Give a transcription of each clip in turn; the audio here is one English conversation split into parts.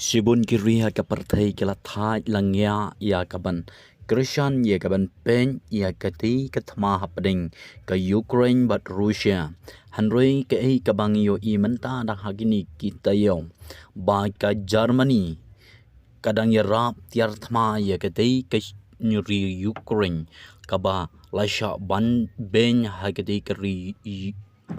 Sibun kiriha ka phyrthei kala thai langya ya kaban Krishan ya kaban pen ya kati ka thma hapding ka Ukraine bat Russia hanrei ka ei kabang yo I menta da hagini kitayo ba ka Germany kadang iarap tiar thma ya kati ka nyuri Ukraine kaba lasha ban ben hagati ka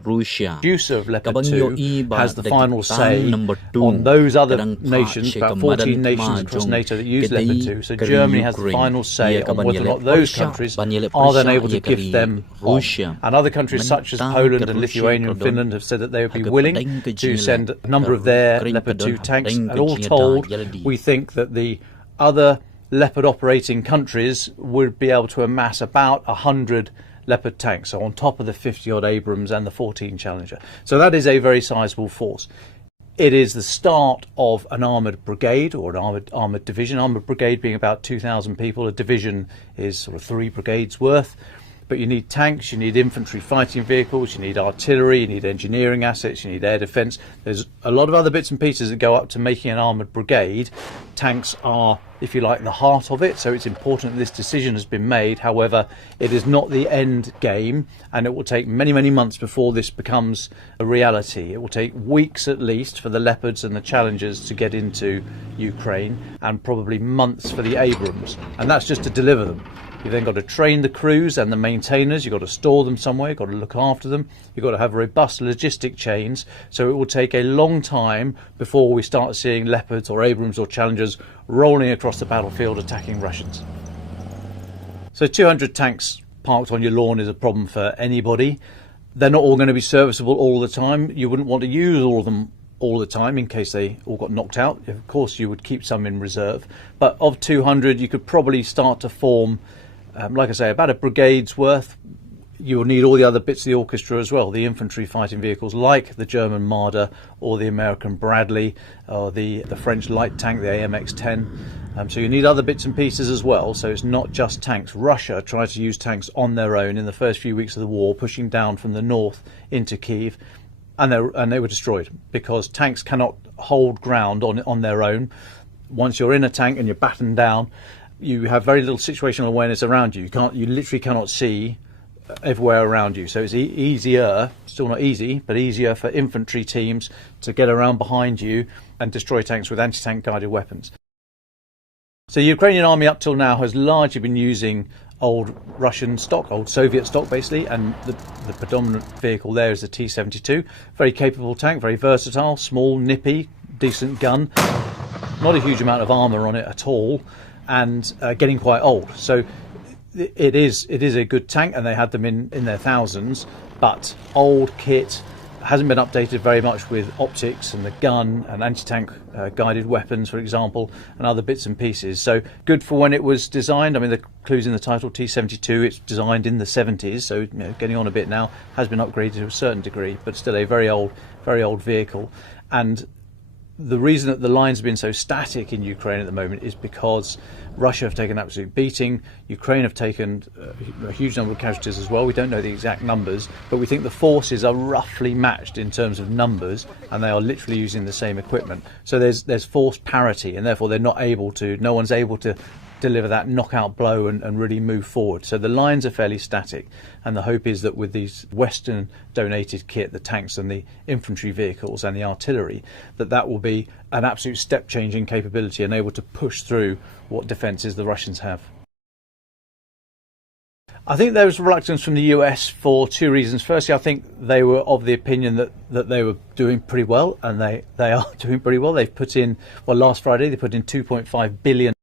Russia. Producer of Leopard 2 has the final say on those other nations, about 14 nations across NATO that use Leopard 2. So Germany has the final say on whether or not those countries are then able to give them on. And other countries such as Poland and Lithuania and Finland have said that they would be willing to send a number of their Leopard 2 tanks. And all told, we think that the other Leopard operating countries would be able to amass about 100 Leopard tanks, so on top of the 50-odd Abrams and the 14 Challenger. So that is a very sizable force. It is the start of an armoured brigade or an armoured division. Armoured brigade being about 2,000 people. A division is sort of 3 brigades worth. But you need tanks, you need infantry fighting vehicles, you need artillery, you need engineering assets, you need air defence. There's a lot of other bits and pieces that go up to making an armoured brigade. Tanks are, if you like, the heart of it, so it's important that this decision has been made. However, it is not the end game, and it will take many, many months before this becomes a reality. It will take weeks at least for the Leopards and the Challengers to get into Ukraine, and probably months for the Abrams, and that's just to deliver them. You've then got to train the crews and the maintainers, you've got to store them somewhere, you've got to look after them, you've got to have robust logistic chains, so it will take a long time before we start seeing Leopards or Abrams or Challengers rolling across the battlefield attacking Russians. So 200 tanks parked on your lawn is a problem for anybody. They're not all going to be serviceable all the time. You wouldn't want to use all of them all the time in case they all got knocked out. Of course you would keep some in reserve, but of 200 you could probably start to form like I say, about a brigade's worth. You will need all the other bits of the orchestra as well, the infantry fighting vehicles like the German Marder or the American Bradley or the French light tank, the AMX-10. So you need other bits and pieces as well, so it's not just tanks. Russia tried to use tanks on their own in the first few weeks of the war, pushing down from the north into Kyiv, and they were destroyed because tanks cannot hold ground on their own. Once you're in a tank and you're battened down, you have very little situational awareness around you. You literally cannot see everywhere around you. So it's easier, still not easy, but easier for infantry teams to get around behind you and destroy tanks with anti-tank guided weapons. So the Ukrainian army up till now has largely been using old Russian stock, old Soviet stock basically, and the predominant vehicle there is the T-72. Very capable tank, very versatile, small, nippy, decent gun. Not a huge amount of armour on it at all, and getting quite old. So it is a good tank, and they had them in their thousands, but old kit, hasn't been updated very much with optics and the gun and anti-tank guided weapons, for example, and other bits and pieces. So good for when it was designed. I mean, the clue's in the title, T-72. It's designed in the 70s, so getting on a bit now, has been upgraded to a certain degree, but still a very old vehicle. And the reason that the lines have been so static in Ukraine at the moment is because Russia have taken an absolute beating. Ukraine have taken a huge number of casualties as well. We don't know the exact numbers, but we think the forces are roughly matched in terms of numbers, and they are literally using the same equipment. So there's force parity, and therefore no one's able to deliver that knockout blow and really move forward. So the lines are fairly static, and the hope is that with these Western donated kit, the tanks and the infantry vehicles and the artillery, that will be an absolute step change in capability and able to push through what defences the Russians have. I think there was reluctance from the US for 2 reasons. Firstly, I think they were of the opinion that they were doing pretty well, and they are doing pretty well. They've put in, last Friday they put in $2.5 billion